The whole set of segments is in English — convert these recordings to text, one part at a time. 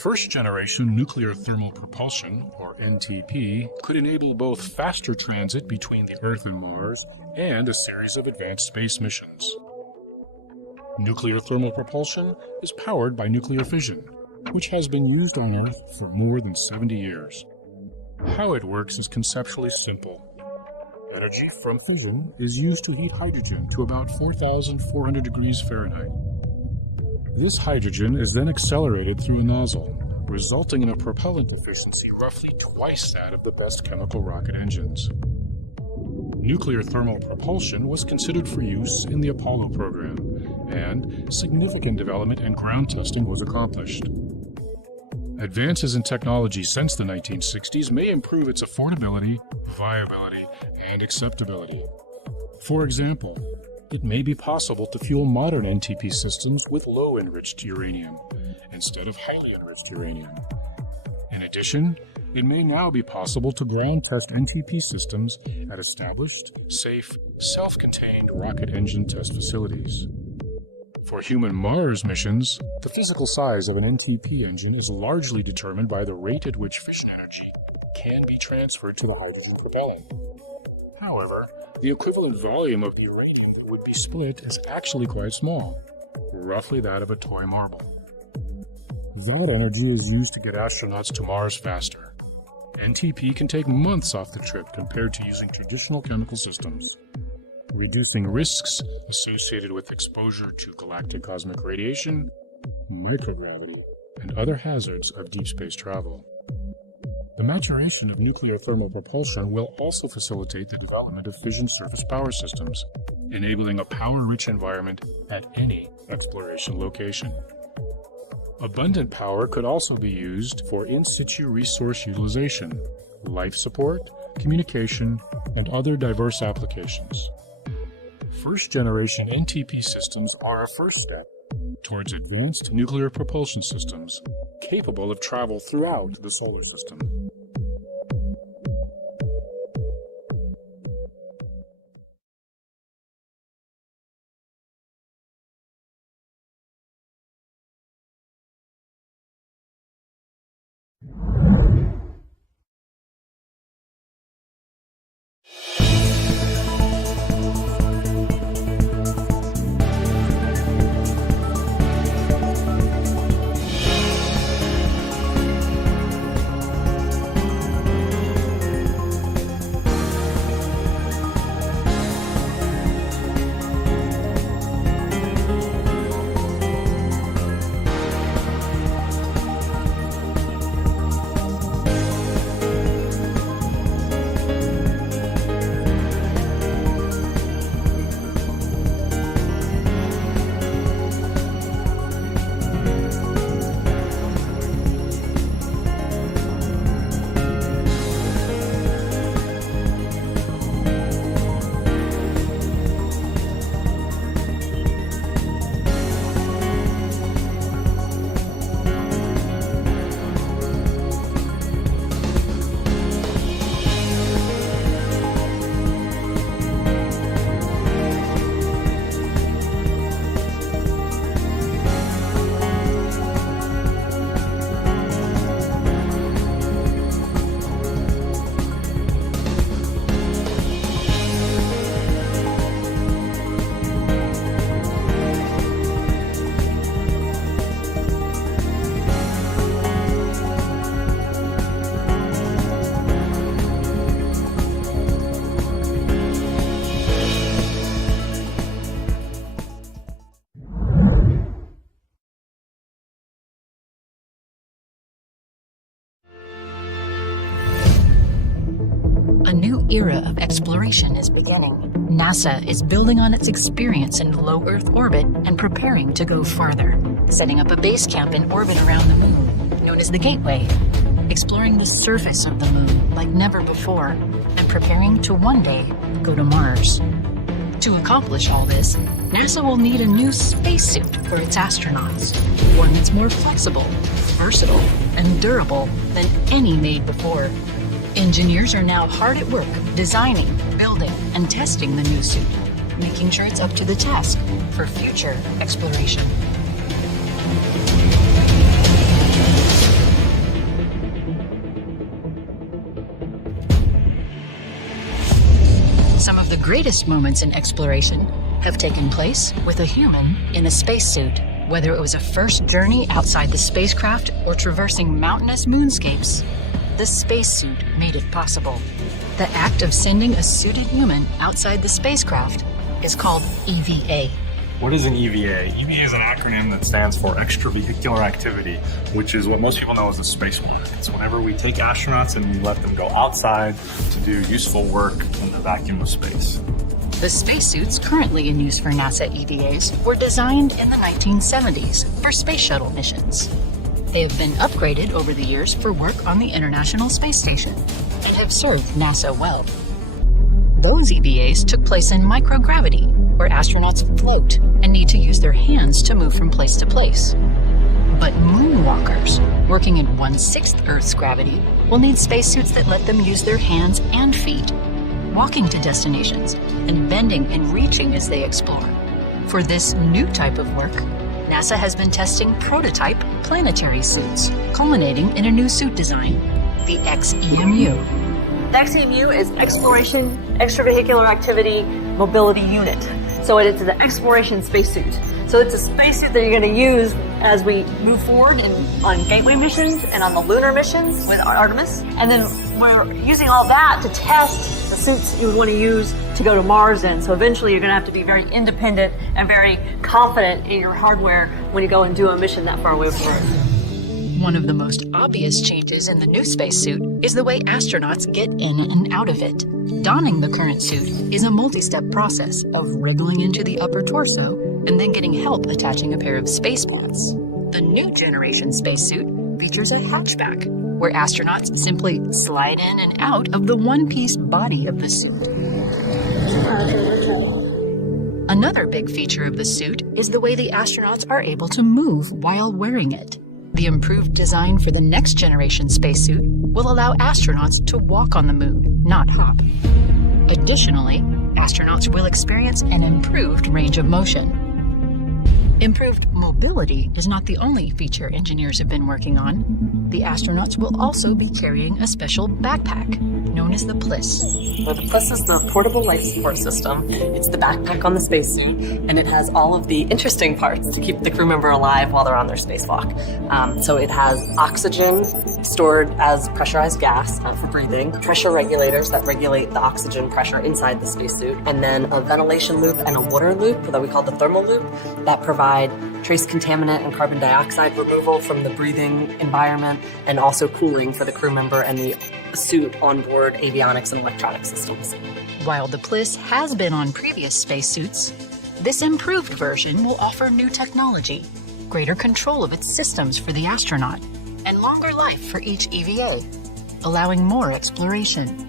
First-generation nuclear thermal propulsion, or NTP, could enable both faster transit between the Earth and Mars and a series of advanced space missions. Nuclear thermal propulsion is powered by nuclear fission, which has been used on Earth for more than 70 years. How it works is conceptually simple. Energy from fission is used to heat hydrogen to about 4,400 degrees Fahrenheit. This hydrogen is then accelerated through a nozzle, resulting in a propellant efficiency roughly twice that of the best chemical rocket engines. Nuclear thermal propulsion was considered for use in the Apollo program, and significant development and ground testing was accomplished. Advances in technology since the 1960s may improve its affordability, viability, and acceptability. For example, it may be possible to fuel modern NTP systems with low-enriched uranium instead of highly enriched uranium. In addition, it may now be possible to ground test NTP systems at established, safe, self-contained rocket engine test facilities. For human Mars missions, the physical size of an NTP engine is largely determined by the rate at which fission energy can be transferred to the hydrogen propellant. However, the equivalent volume of the uranium that would be split is actually quite small, roughly that of a toy marble. That energy is used to get astronauts to Mars faster. NTP can take months off the trip compared to using traditional chemical systems, reducing risks associated with exposure to galactic cosmic radiation, microgravity, and other hazards of deep space travel. The maturation of nuclear thermal propulsion will also facilitate the development of fission surface power systems, enabling a power-rich environment at any exploration location. Abundant power could also be used for in-situ resource utilization, life support, communication, and other diverse applications. First-generation NTP systems are a first step towards advanced nuclear propulsion systems capable of travel throughout the solar system. era of exploration is beginning. NASA is building on its experience in low Earth orbit and preparing to go farther, setting up a base camp in orbit around the moon, known as the Gateway, exploring the surface of the moon like never before, and preparing to one day go to Mars. To accomplish all this, NASA will need a new spacesuit for its astronauts, one that's more flexible, versatile, and durable than any made before. Engineers are now hard at work designing, building, and testing the new suit, making sure it's up to the task for future exploration. Some of the greatest moments in exploration have taken place with a human in a spacesuit. Whether it was a first journey outside the spacecraft or traversing mountainous moonscapes, the spacesuit made it possible. The act of sending a suited human outside the spacecraft is called EVA. What is an EVA? EVA is an acronym that stands for Extravehicular Activity, which is what most people know as a spacewalk. It's whenever we take astronauts and we let them go outside to do useful work in the vacuum of space. The spacesuits currently in use for NASA EVAs were designed in the 1970s for space shuttle missions. They have been upgraded over the years for work on the International Space Station and have served NASA well. Those EVAs took place in microgravity, where astronauts float and need to use their hands to move from place to place. But moonwalkers, working in 1/6 Earth's gravity, will need spacesuits that let them use their hands and feet, walking to destinations and bending and reaching as they explore. For this new type of work, NASA has been testing prototype planetary suits, culminating in a new suit design, the XEMU. The XEMU is Exploration Extravehicular Activity Mobility Unit. So it's the exploration spacesuit. So it's a spacesuit that you're going to use as we move forward on Gateway missions and on the lunar missions with Artemis. And then we're using all that to test the suits you would want to use to go to Mars in. So eventually you're going to have to be very independent and very confident in your hardware when you go and do a mission that far away from Earth. One of the most obvious changes in the new spacesuit is the way astronauts get in and out of it. Donning the current suit is a multi-step process of wriggling into the upper torso and then getting help attaching a pair of space pads. The new generation spacesuit features a hatchback, where astronauts simply slide in and out of the one-piece body of the suit. Another big feature of the suit is the way the astronauts are able to move while wearing it. The improved design for the next generation spacesuit will allow astronauts to walk on the moon, not hop. Additionally, astronauts will experience an improved range of motion. Improved mobility is not the only feature engineers have been working on. The astronauts will also be carrying a special backpack, known as the PLIS. Well, the PLIS is the Portable Life Support System. It's the backpack on the spacesuit, and it has all of the interesting parts to keep the crew member alive while they're on their spacewalk. So it has oxygen stored as pressurized gas for breathing, pressure regulators that regulate the oxygen pressure inside the spacesuit, and then a ventilation loop and a water loop that we call the thermal loop that provide trace contaminant and carbon dioxide removal from the breathing environment, and also cooling for the crew member and the suit onboard avionics and electronic systems. While the PLIS has been on previous spacesuits, this improved version will offer new technology, greater control of its systems for the astronaut, and longer life for each EVA, allowing more exploration.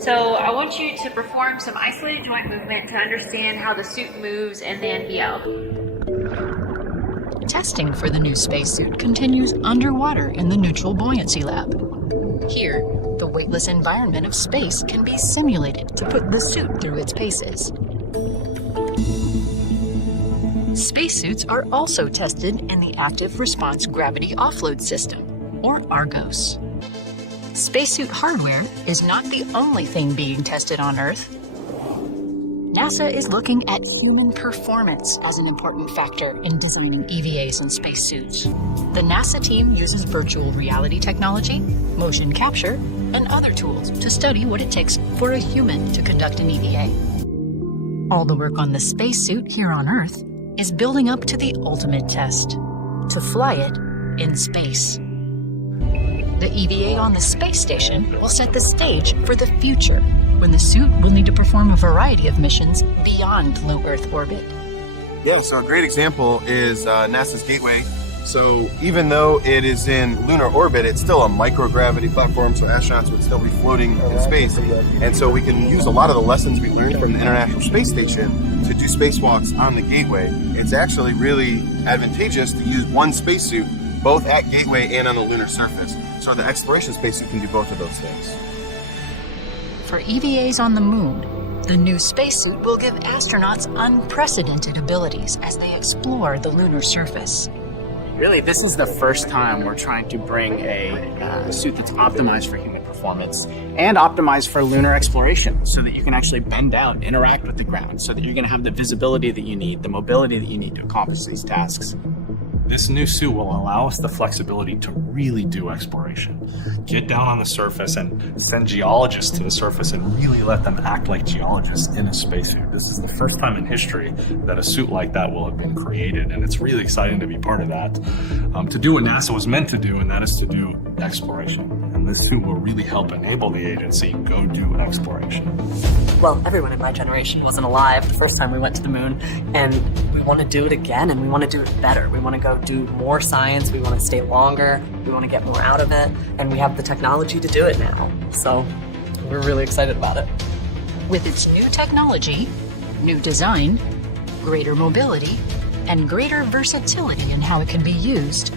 So I want you to perform some isolated joint movement to understand how the suit moves and then yell. Testing for the new spacesuit continues underwater in the Neutral Buoyancy Lab. Here, the weightless environment of space can be simulated to put the suit through its paces. Spacesuits are also tested in the Active Response Gravity Offload System, or ARGOS. Spacesuit hardware is not the only thing being tested on Earth. NASA is looking at human performance as an important factor in designing EVAs and spacesuits. The NASA team uses virtual reality technology, motion capture, and other tools to study what it takes for a human to conduct an EVA. All the work on the spacesuit here on Earth is building up to the ultimate test, to fly it in space. The EVA on the space station will set the stage for the future, when the suit will need to perform a variety of missions beyond low Earth orbit. Yeah, so a great example is NASA's Gateway. So even though it is in lunar orbit, it's still a microgravity platform, so astronauts would still be floating in space. And so we can use a lot of the lessons we learned from the International Space Station to do spacewalks on the Gateway. It's actually really advantageous to use one spacesuit both at Gateway and on the lunar surface. So the exploration spacesuit can do both of those things. For EVAs on the Moon, the new spacesuit will give astronauts unprecedented abilities as they explore the lunar surface. Really, this is the first time we're trying to bring a suit that's optimized for human performance and optimized for lunar exploration so that you can actually bend down, interact with the ground, so that you're going to have the visibility that you need, the mobility that you need to accomplish these tasks. This new suit will allow us the flexibility to really do exploration. Get down on the surface and send geologists to the surface and really let them act like geologists in a spacesuit. This is the first time in history that a suit like that will have been created, and it's really exciting to be part of that. To do what NASA was meant to do, and that is to do exploration. And this suit will really help enable the agency go do exploration. Well, everyone in my generation wasn't alive the first time we went to the moon, and we want to do it again, and we want to do it better. We want to go do more science, we want to stay longer, we want to get more out of it, and we have the technology to do it now. So we're really excited about it. With its new technology, new design, greater mobility, and greater versatility in how it can be used,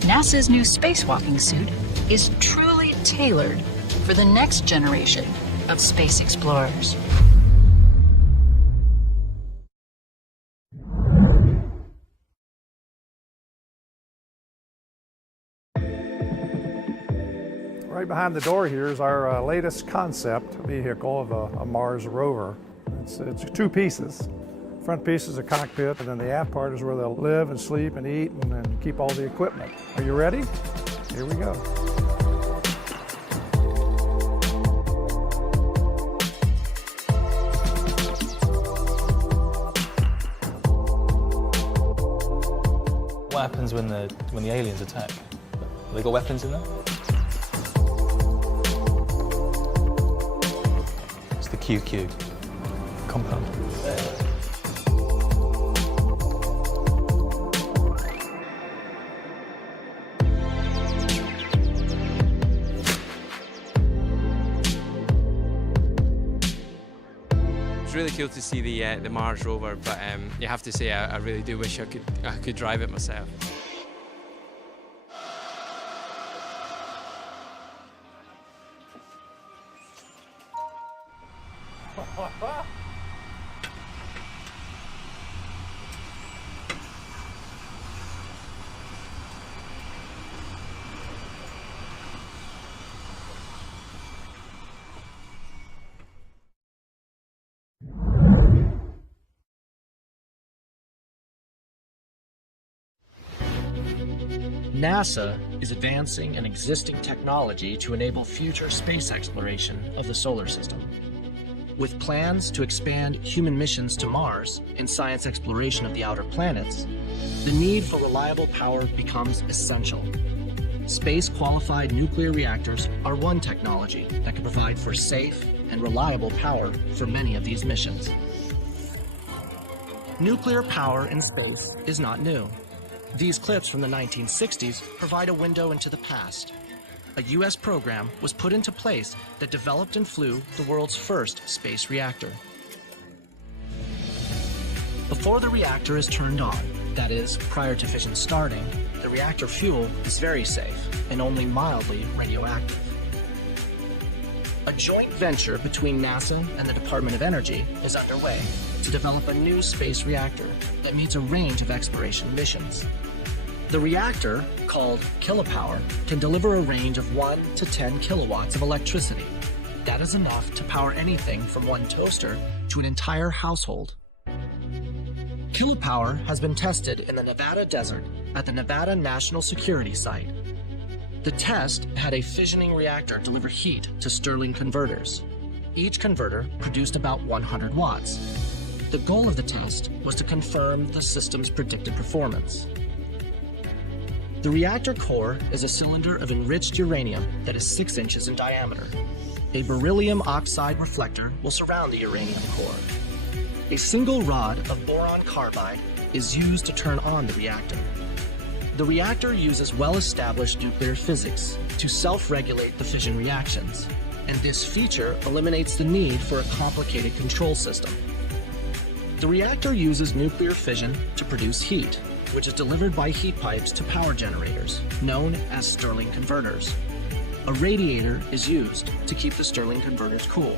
NASA's new spacewalking suit is truly tailored for the next generation of space explorers. Right behind the door here is our latest concept vehicle of a Mars rover. It's two pieces. Front piece is a cockpit, and then the aft part is where they'll live and sleep and eat and keep all the equipment. Are you ready? Here we go. What happens when the aliens attack? They got weapons in there? It's the QQ compound. It's really cool to see the Mars rover, but you have to say I really do wish I could drive it myself. NASA is advancing an existing technology to enable future space exploration of the solar system. With plans to expand human missions to Mars and science exploration of the outer planets, the need for reliable power becomes essential. Space-qualified nuclear reactors are one technology that can provide for safe and reliable power for many of these missions. Nuclear power in space is not new. These clips from the 1960s provide a window into the past. A U.S. program was put into place that developed and flew the world's first space reactor. Before the reactor is turned on, that is, prior to fission starting, the reactor fuel is very safe and only mildly radioactive. A joint venture between NASA and the Department of Energy is underway to develop a new space reactor that meets a range of exploration missions. The reactor, called Kilopower, can deliver a range of 1 to 10 kilowatts of electricity. That is enough to power anything from one toaster to an entire household. Kilopower has been tested in the Nevada desert at the Nevada National Security Site. The test had a fissioning reactor deliver heat to Stirling converters. Each converter produced about 100 watts. The goal of the test was to confirm the system's predicted performance. The reactor core is a cylinder of enriched uranium that is 6 inches in diameter. A beryllium oxide reflector will surround the uranium core. A single rod of boron carbide is used to turn on the reactor. The reactor uses well-established nuclear physics to self-regulate the fission reactions, and this feature eliminates the need for a complicated control system. The reactor uses nuclear fission to produce heat, which is delivered by heat pipes to power generators, known as Stirling converters. A radiator is used to keep the Stirling converters cool.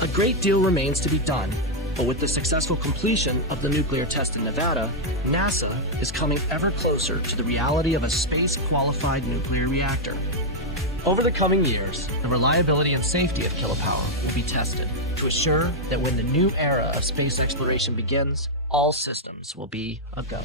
A great deal remains to be done, but with the successful completion of the nuclear test in Nevada, NASA is coming ever closer to the reality of a space-qualified nuclear reactor. Over the coming years, the reliability and safety of Kilopower will be tested to assure that when the new era of space exploration begins, all systems will be a go.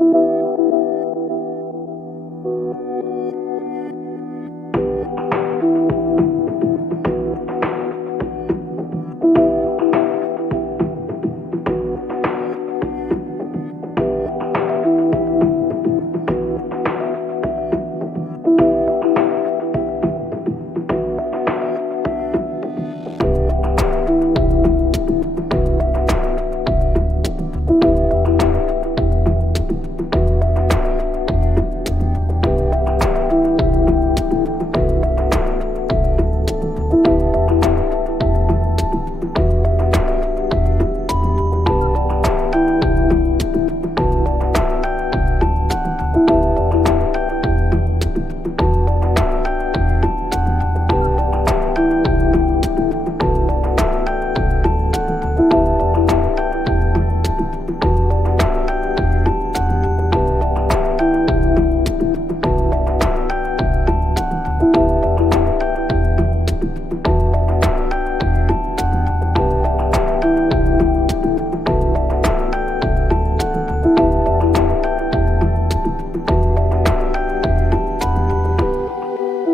Thank you.